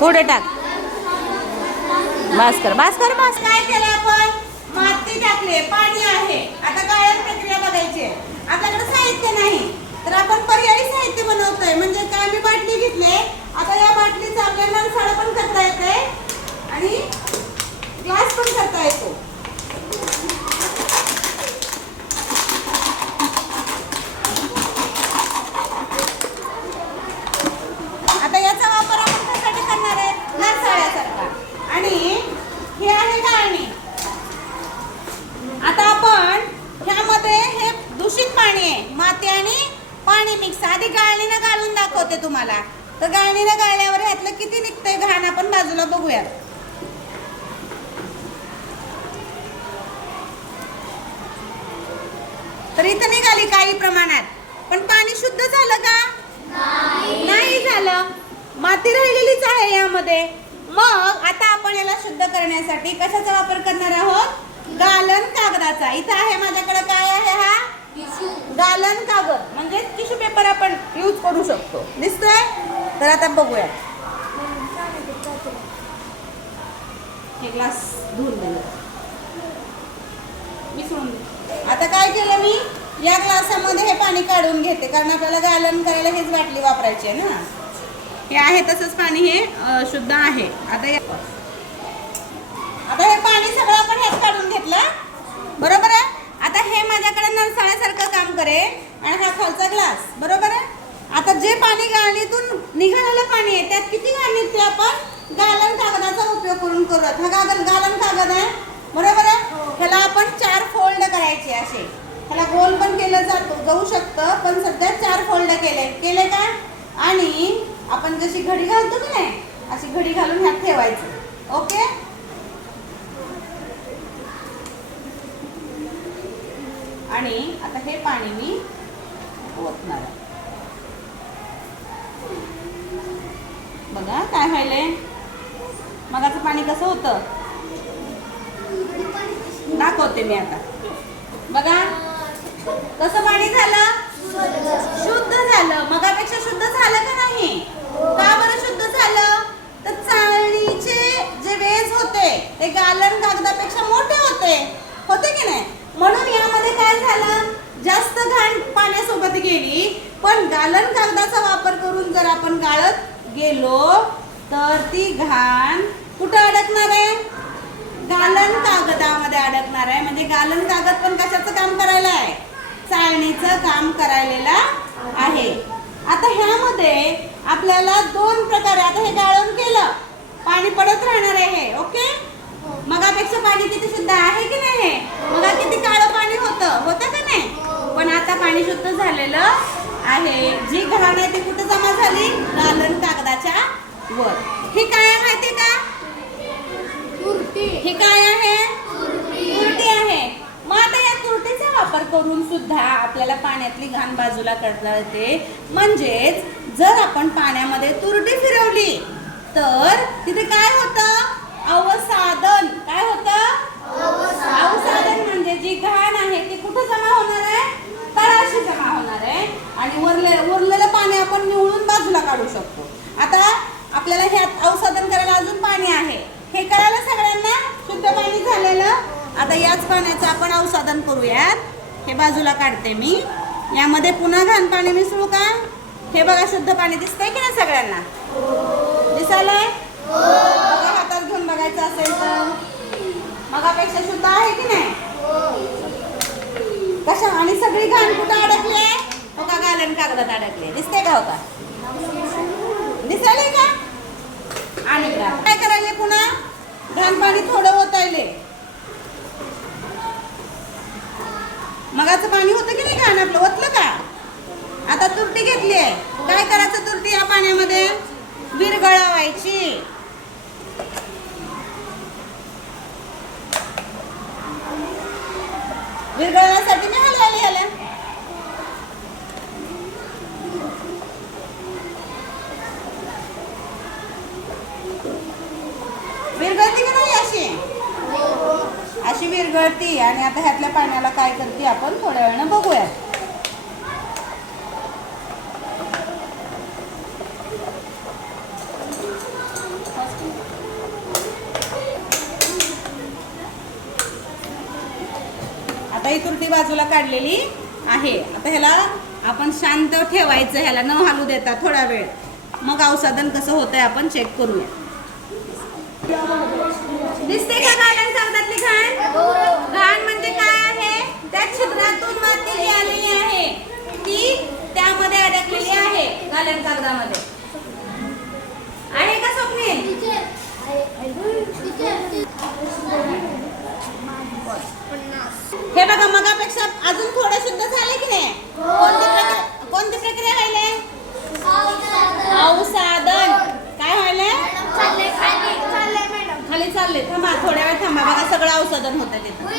थोडे टाक. बास कर बास कर बास. काय केलं आपण? माती टाकले, पाणी आहे. आता गाळण प्रक्रिया बघायची आहे. आपल्याकडे साहित्य नाही तर आपण पर्यायी साहित्य बनवतोय. म्हणजे काय, मी बाटली घेतले. आता या बाटलीचा आपल्याला नळसाळा पण करता येते आणि ग्लास पण करता येतो. आता याचा वापर आपण कशासाठी करणार आहे? नळसाळ्यासारखा. आणि हे आहे गाळणी. आता आपण ह्यामध्ये हे दूषित पाणी आहे, माती आणि पाणी मिक्स. आधी गाळणीनं गाळून दाखवते तुम्हाला. तर गाळणीनं गाळल्यावर ह्यातलं किती निघतंय घाण आपण बाजूला बघूयात. तर इथं निघाली काही प्रमाणात, पण पाणी शुद्ध झालं का? नाही झालं. माती राहिलेलीच आहे यामध्ये. मग आता आपण याला शुद्ध करण्यासाठी कशाचा वापर करणार आहोत? गालन कागदाचा. इथं आहे माझ्याकडे. काय आहे हा? गालन कागद. म्हणजे टिश्यू पेपर आपण यूज करू शकतो. दिसतोय? तर आता बघूया. हे ग्लास धुवून दिलं, मिसळून दे. आता काय केलं मी? या ग्लासामध्ये हे पाणी काढून घेते, कारण आपल्याला गालन करायला हेच बाटली वापरायची आहे ना. हे आहे तसंच पाणी, हे शुद्ध आहे. आता हे पाणी सगळं आपण ह्यात काढून घेतलं, बरोबर आहे. आता हे माझ्याकडे नळसाळ्यासारखं काम करेल आणि हा खालचा ग्लास, बरोबर आहे. आता जे पाणी गाळणीतून निघालेलं पाणी आहे त्यात किती घाण निघते, आपण गालन कागदाचा उपयोग करून करूयात. हा गालन कागद आहे, बरोबर आहे. ह्याला आपण 4 फोल्ड करायचे असे. ह्याला गोल पण केलं जाऊ शकतं, पण सध्या 4 फोल्ड केले का. आणि आपण जशी घडी घालतो की नाही, अशी घडी घालून ह्यात ठेवायचं. ओके. आणि आता हे पाणी मी ओतणार. बघा काय व्हायलंय. मगाचं पाणी कसं होतं दाखवते मी आता. बघा कसं पाणी झालं, शुद्ध झालं. मगापेक्षा शुद्ध झालं का नाही? का बरं शुद्ध झालं? तर चाळणीचे जे वेज होते ते गालन कागदापेक्षा मोठे होते की नाही. म्हणून यामध्ये काय झालं, जास्त घाण पाण्यासोबत गेली. पण गालन कागदाचा वापर करून जर आपण गाळत गेलो तर ती घाण कुठं अडकणार आहे? गालन कागदामध्ये अडकणार आहे. म्हणजे गालन कागद पण कशाचं काम करायला आहे? चाळणीचं काम करायला आहे. आता ह्यामध्ये आपल्याला 2 प्रकारे, आता हे गाळण केलं, पाणी पडत राहणार आहे. ओके. मगापेक्षा पाणी किती शुद्ध आहे की नाही? मगा किती काळं पाणी होतं का नाही? पण आता पाणी शुद्ध झालेलं आहे. जी घाण आहे ती कुठे जमा झाली? गालन कागदाच्या वर. हे काय आहे माहिती का? हे काय आहे? तुरटी आहे. मग आता या तुरटीचा वापर करून सुद्धा आपल्याला पाण्यातली घाण बाजूला काढता येते. म्हणजेच जर आपण पाण्यामध्ये तुरटी फिरवली तर तिथे काय होतं? अवसादन. काय होतं? अवसादन. म्हणजे जी घाण आहे ती कुठे जमा होणार आहे? तळाशी जमा होणार आहे. आणि उरलेलं पाणी आपण निवळून बाजूला काढू शकतो. आता आपल्याला ह्यात अवसादन करायला अजून पाणी आहे, हे कळालं सगळ्यांना. शुद्ध पाणी झालेलं. आता याच पाण्याचं आपण अवसादन करूयात. हे बाजूला काढते मी. यामध्ये पुन्हा घाण पाणी मिसळू का? हे बघा शुद्ध पाणी दिसतंय की नाही सगळ्यांना? दिसायलंय? बघा हातात घेऊन बघायचं असेल तर मगापेक्षा शुद्ध आहे की नाही? कशा? आणि सगळी घाण कुठं अडकली आहे? हो का, गालन कागदात अडकले. दिसते का? हो का, दिसायलंय का? आणि काय करायले? पुन्हा घाण पाणी थोडं ओतायले. मगाचं पाणी होतं की नाही घाण आपलं, ओतलं का? आता तुरटी घेतली आहे. काय करायचं? तुरटी या पाण्यामध्ये विरघळवायची. विरघळण्यासाठी मी हलवायला ह्याला. विरघळती का नाही अशी? अशी विरघळती. आणि आता ह्यातल्या पाण्याला काय करते आपण थोड्या वेळानं बघूया. आता ही तुरटी बाजूला काढलेली आहे. आता ह्याला आपण शांत ठेवायचं, ह्याला न हलू देता थोडा वेळ. मग औषधन कसं होतंय आपण चेक करूया. दिसते का गालन कागदातली घाण? घाण म्हणजे काय आहे? त्या छिद्रातून माती जी आलेली आहे ती त्यामध्ये अडकलेली आहे गालन कागदामध्ये. आहे का स्वप्नील? हे बघा मगापेक्षा अजून थोडं शुद्ध झाले की नाही? कोणती प्रक्रिया व्हायले? औषधन. काय व्हायले? खाली चालले. थांबा थोड्या वेळ थांबा. बघा सगळं औषधन होतं तिथं.